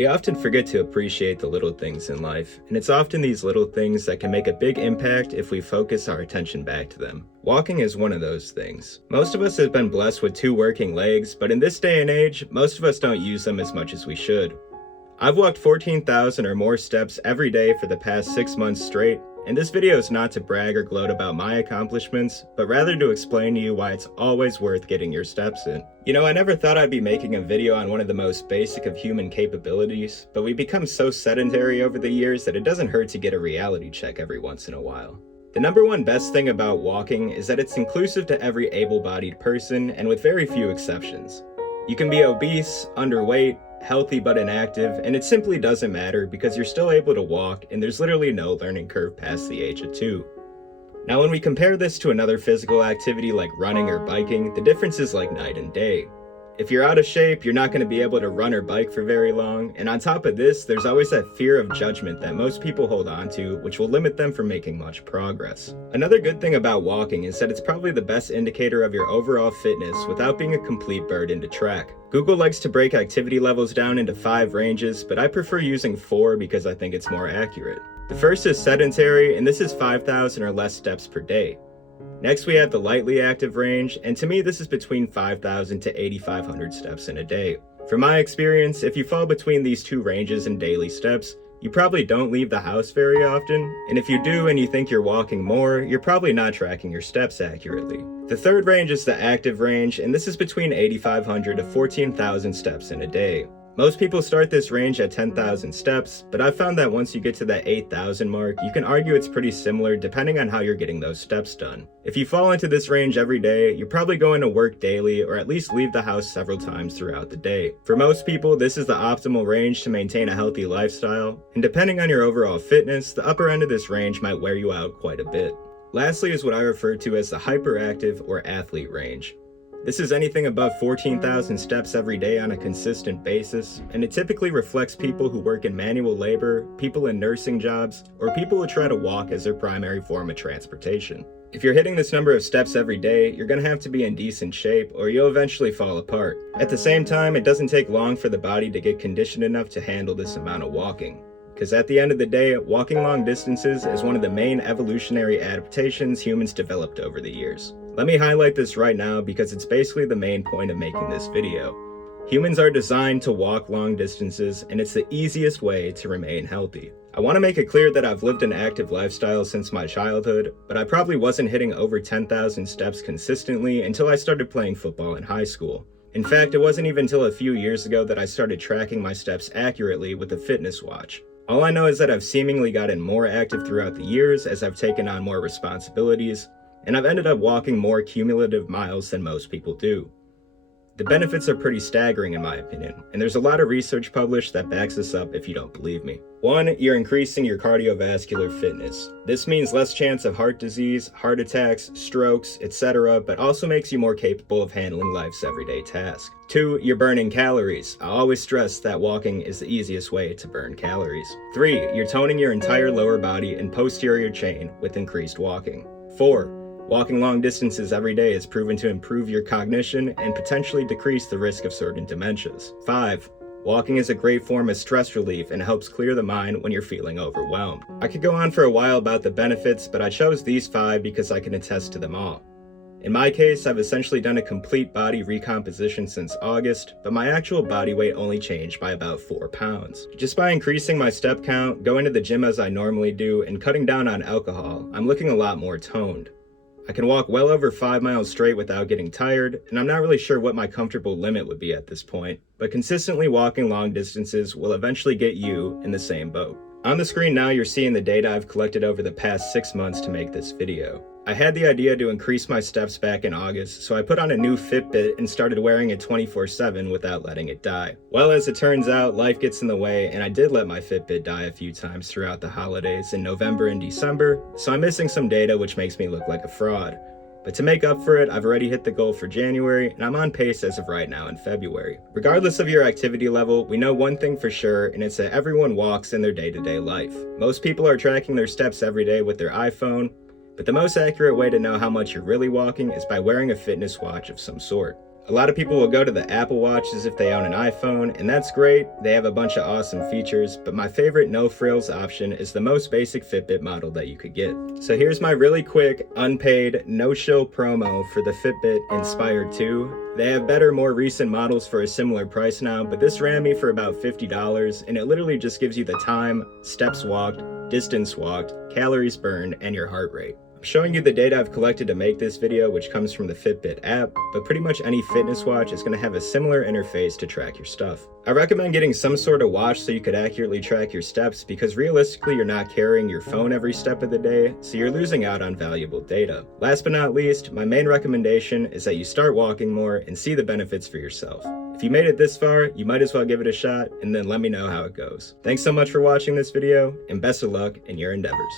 We often forget to appreciate the little things in life, and it's often these little things that can make a big impact if we focus our attention back to them. Walking is one of those things. Most of us have been blessed with 2 working legs, but in this day and age, most of us don't use them as much as we should. I've walked 14,000 or more steps every day for the past 6 months straight, and this video is not to brag or gloat about my accomplishments, but rather to explain to you why it's always worth getting your steps in. You know, I never thought I'd be making a video on one of the most basic of human capabilities, but we become so sedentary over the years that it doesn't hurt to get a reality check every once in a while. The number one best thing about walking is that it's inclusive to every able-bodied person, and with very few exceptions. You can be obese, underweight, healthy but inactive, and it simply doesn't matter because you're still able to walk and there's literally no learning curve past the age of 2. Now when we compare this to another physical activity like running or biking, the difference is like night and day. If you're out of shape, you're not going to be able to run or bike for very long, and on top of this, there's always that fear of judgment that most people hold on to, which will limit them from making much progress. Another good thing about walking is that it's probably the best indicator of your overall fitness without being a complete burden to track. Google likes to break activity levels down into 5 ranges, but I prefer using 4 because I think it's more accurate. The first is sedentary, and this is 5,000 or less steps per day. Next we have the lightly active range, and to me this is between 5,000 to 8,500 steps in a day. From my experience, if you fall between these 2 ranges in daily steps, you probably don't leave the house very often, and if you do and you think you're walking more, you're probably not tracking your steps accurately. The third range is the active range, and this is between 8,500 to 14,000 steps in a day. Most people start this range at 10,000 steps, but I've found that once you get to that 8,000 mark, you can argue it's pretty similar depending on how you're getting those steps done. If you fall into this range every day, you're probably going to work daily or at least leave the house several times throughout the day. For most people, this is the optimal range to maintain a healthy lifestyle, and depending on your overall fitness, the upper end of this range might wear you out quite a bit. Lastly is what I refer to as the hyperactive or athlete range. This is anything above 14,000 steps every day on a consistent basis, and it typically reflects people who work in manual labor, people in nursing jobs, or people who try to walk as their primary form of transportation. If you're hitting this number of steps every day, you're going to have to be in decent shape or you'll eventually fall apart. At the same time, it doesn't take long for the body to get conditioned enough to handle this amount of walking. Because at the end of the day, walking long distances is one of the main evolutionary adaptations humans developed over the years. Let me highlight this right now because it's basically the main point of making this video. Humans are designed to walk long distances, and it's the easiest way to remain healthy. I want to make it clear that I've lived an active lifestyle since my childhood, but I probably wasn't hitting over 10,000 steps consistently until I started playing football in high school. In fact, it wasn't even until a few years ago that I started tracking my steps accurately with a fitness watch. All I know is that I've seemingly gotten more active throughout the years as I've taken on more responsibilities, and I've ended up walking more cumulative miles than most people do. The benefits are pretty staggering in my opinion, and there's a lot of research published that backs this up if you don't believe me. 1. You're increasing your cardiovascular fitness. This means less chance of heart disease, heart attacks, strokes, etc., but also makes you more capable of handling life's everyday tasks. 2. You're burning calories. I always stress that walking is the easiest way to burn calories. 3. You're toning your entire lower body and posterior chain with increased walking. 4. Walking long distances every day is proven to improve your cognition and potentially decrease the risk of certain dementias. 5. Walking is a great form of stress relief and helps clear the mind when you're feeling overwhelmed. I could go on for a while about the benefits, but I chose these 5 because I can attest to them all. In my case, I've essentially done a complete body recomposition since August, but my actual body weight only changed by about 4 pounds. Just by increasing my step count, going to the gym as I normally do, and cutting down on alcohol, I'm looking a lot more toned. I can walk well over 5 miles straight without getting tired, and I'm not really sure what my comfortable limit would be at this point, but consistently walking long distances will eventually get you in the same boat. On the screen now you're seeing the data I've collected over the past 6 months to make this video. I had the idea to increase my steps back in August, so I put on a new Fitbit and started wearing it 24/7 without letting it die. Well, as it turns out, life gets in the way, and I did let my Fitbit die a few times throughout the holidays in November and December, so I'm missing some data which makes me look like a fraud. But to make up for it, I've already hit the goal for January, and I'm on pace as of right now in February. Regardless of your activity level, we know one thing for sure, and it's that everyone walks in their day-to-day life. Most people are tracking their steps every day with their iPhone, but the most accurate way to know how much you're really walking is by wearing a fitness watch of some sort. A lot of people will go to the Apple Watch as if they own an iPhone, and that's great. They have a bunch of awesome features, but my favorite no frills option is the most basic Fitbit model that you could get. So here's my really quick, unpaid, no-shill promo for the Fitbit Inspire 2. They have better, more recent models for a similar price now, but this ran me for about $50, and it literally just gives you the time, steps walked, distance walked, calories burned, and your heart rate. I'm showing you the data I've collected to make this video, which comes from the Fitbit app, but pretty much any fitness watch is going to have a similar interface to track your stuff. I recommend getting some sort of watch so you could accurately track your steps, because realistically you're not carrying your phone every step of the day, so you're losing out on valuable data. Last but not least, my main recommendation is that you start walking more and see the benefits for yourself. If you made it this far, you might as well give it a shot, and then let me know how it goes. Thanks so much for watching this video, and best of luck in your endeavors.